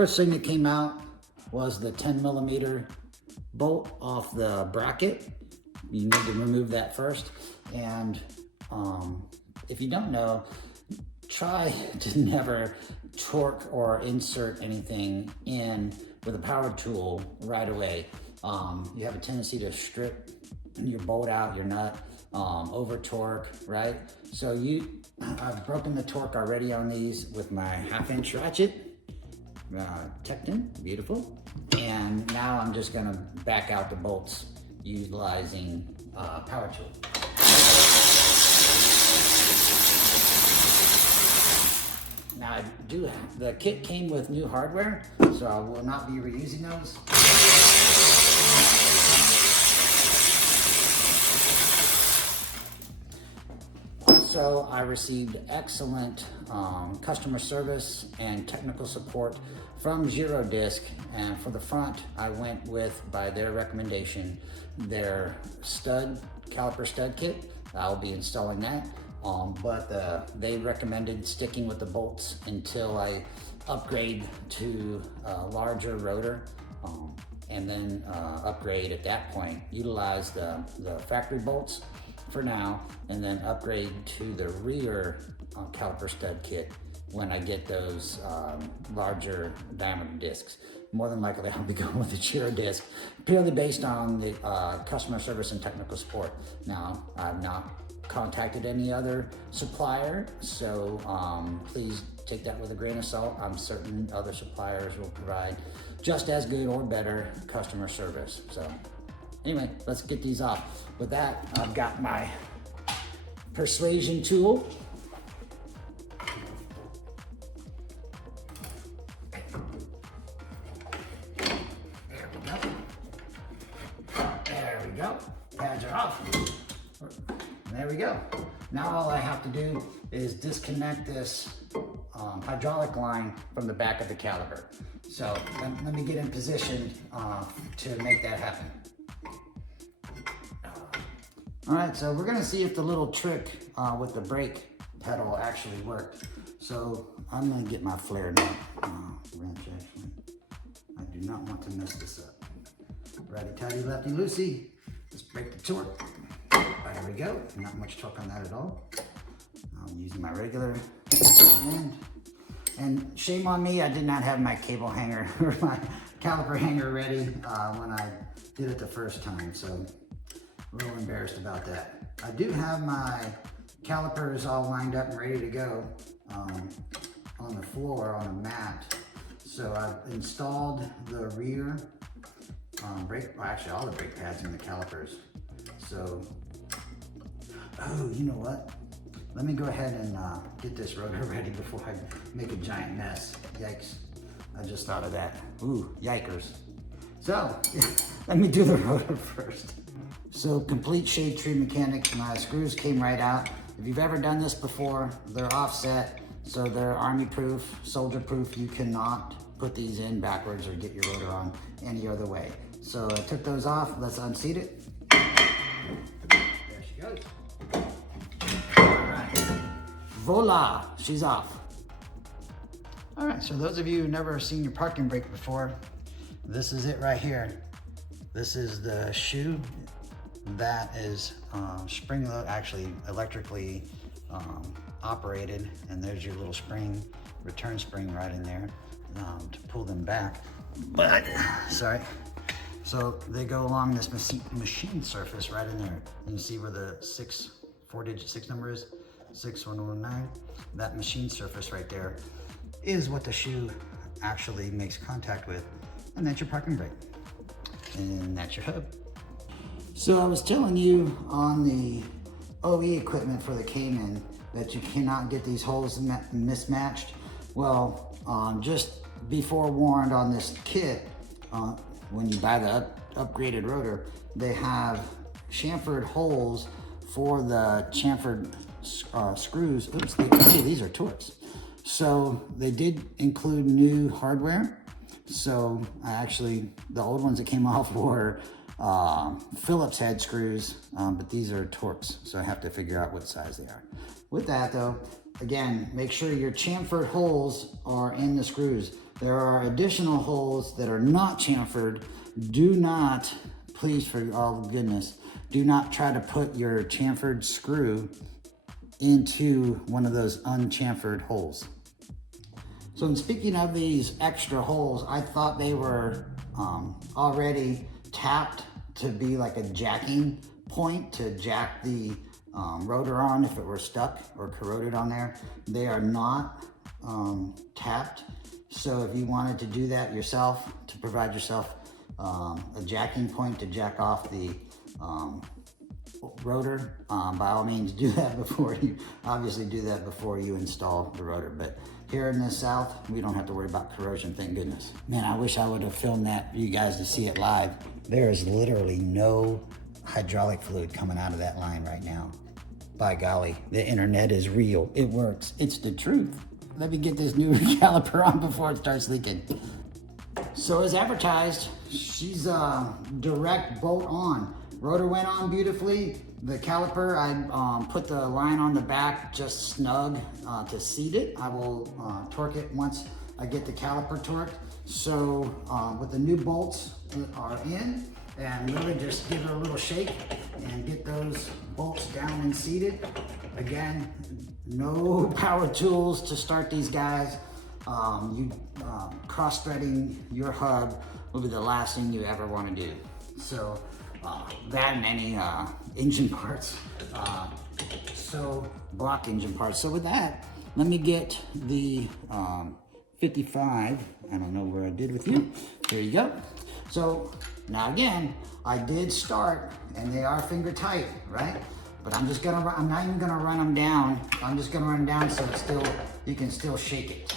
first thing that came out was the 10mm bolt off the bracket. You need to remove that first. And if you don't know, try to never torque or insert anything in with a power tool right away. You have a tendency to strip your bolt out, your nut, over torque, right? So I've broken the torque already on these with my 1/2" ratchet. Tecton, beautiful. And now I'm just gonna back out the bolts utilizing power tool. Now the kit came with new hardware, so I will not be reusing those. So I received excellent customer service and technical support from Girodisc, and for the front I went with, by their recommendation, their caliper stud kit. I'll be installing that, but they recommended sticking with the bolts until I upgrade to a larger rotor, and then upgrade at that point, utilize the factory bolts for now, and then upgrade to the rear caliper stud kit when I get those larger diameter discs. More than likely I'll be going with the Girodisc, purely based on the customer service and technical support. Now, I've not contacted any other supplier, so please take that with a grain of salt. I'm certain other suppliers will provide just as good or better customer service. So anyway, let's get these off. With that, I've got my persuasion tool. There we go. Pads are off. There we go. Now all I have to do is disconnect this hydraulic line from the back of the caliper. So let me get in position to make that happen. All right, so we're gonna see if the little trick with the brake pedal actually worked. So I'm gonna get my flare nut wrench actually. I do not want to mess this up. Righty tighty, lefty loosey. Let's break the torque. There we go. Not much torque on that at all. I'm using my regular end. And shame on me, I did not have my cable hanger or my caliper hanger ready when I did it the first time. So a little embarrassed about that. I do have my calipers all lined up and ready to go on the floor, on a mat. So I've installed the rear brake, well, actually all the brake pads in the calipers. So, oh, you know what? Let me go ahead and get this rotor ready before I make a giant mess. Yikes, I just thought of that. Ooh, yikers. So, let me do the rotor first. So, complete shade tree mechanics, my screws came right out. If you've ever done this before, they're offset, so they're army proof, soldier proof. You cannot put these in backwards or get your rotor on any other way. So I took those off, let's unseat it. There she goes. All right, voila, she's off. All right, so those of you who've never seen your parking brake before, this is it right here. This is the shoe that is spring load, actually electrically operated, and there's your little spring, return spring right in there to pull them back. But, sorry. So they go along this machine surface right in there. And you see where the 4-digit 6 number is? 6119. That machine surface right there is what the shoe actually makes contact with. And that's your parking brake. And that's your hub. So I was telling you on the OE equipment for the Cayman that you cannot get these holes mismatched. Well, just be forewarned on this kit, when you buy the upgraded rotor, they have chamfered holes for the chamfered screws. Oops, these are Torx. So they did include new hardware. So the old ones that came off were Phillips head screws, but these are Torx. So I have to figure out what size they are. With that though, again, make sure your chamfered holes are in the screws. There are additional holes that are not chamfered. Do not, please, for all goodness, do not try to put your chamfered screw into one of those unchamfered holes. So in speaking of these extra holes, I thought they were already tapped to be like a jacking point to jack the rotor on if it were stuck or corroded on there. They are not tapped. So if you wanted to do that yourself, to provide yourself a jacking point to jack off the rotor, by all means do that before you, obviously do that before you install the rotor. But here in the South, we don't have to worry about corrosion, thank goodness. Man, I wish I would have filmed that for you guys to see it live. There is literally no hydraulic fluid coming out of that line right now. By golly, the internet is real. It works. It's the truth. Let me get this new caliper on before it starts leaking. So as advertised, she's direct bolt on. Rotor went on beautifully. The caliper, I put the line on the back just snug to seat it. I will torque it once I get the caliper torqued. So with the new bolts are in, and really just give it a little shake and get those bolts down and seated. Again, no power tools to start these guys. Cross-threading your hub will be the last thing you ever want to do. So that and any engine parts, so block engine parts. So with that, let me get the 55. I don't know where I did with you. There you go. So now again, I did start and they are finger tight, right? But I'm just gonna, I'm not even gonna run them down. I'm just gonna run them down so it's still, you can still shake it.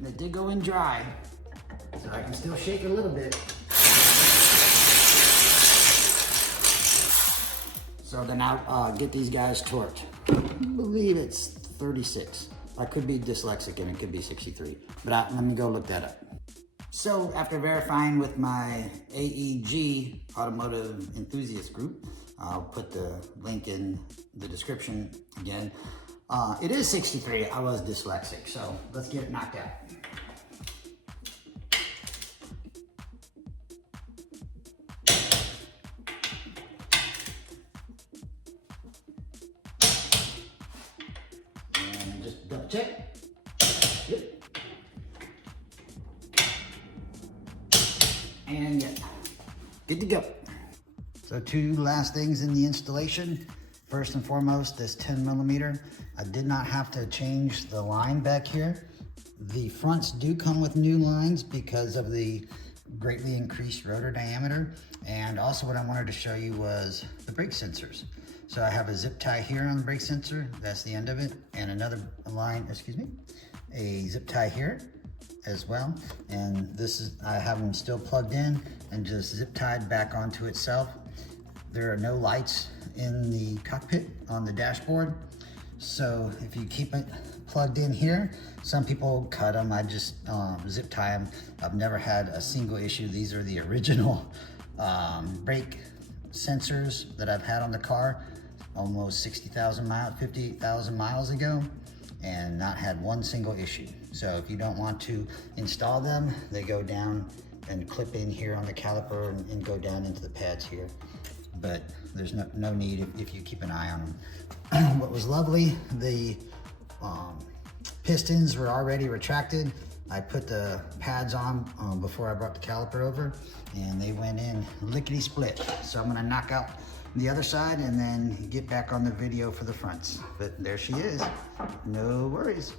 They did go in dry, so I can still shake it a little bit. So then I'll get these guys torqued. I believe it's 36. I could be dyslexic and it could be 63, but let me go look that up. So after verifying with my AEG Automotive Enthusiast group, I'll put the link in the description again. It is 63, I was dyslexic, so let's get it knocked out. And just double check. Yep. And yeah, good to go. So two last things in the installation. First and foremost, this 10mm. I did not have to change the line back here. The fronts do come with new lines because of the greatly increased rotor diameter. And also what I wanted to show you was the brake sensors. So I have a zip tie here on the brake sensor, that's the end of it, and another line, a zip tie here as well. And this is, I have them still plugged in and just zip tied back onto itself. There are no lights in the cockpit on the dashboard. So if you keep it plugged in here, some people cut them, I just zip tie them. I've never had a single issue. These are the original brake sensors that I've had on the car almost 60,000 miles, 58,000 miles ago, and not had one single issue. So if you don't want to install them, they go down and clip in here on the caliper and go down into the pads here. But there's no need if you keep an eye on them. What was lovely, the pistons were already retracted. I put the pads on before I brought the caliper over, and they went in lickety split. So I'm gonna knock out the other side and then get back on the video for the fronts. But there she is, no worries.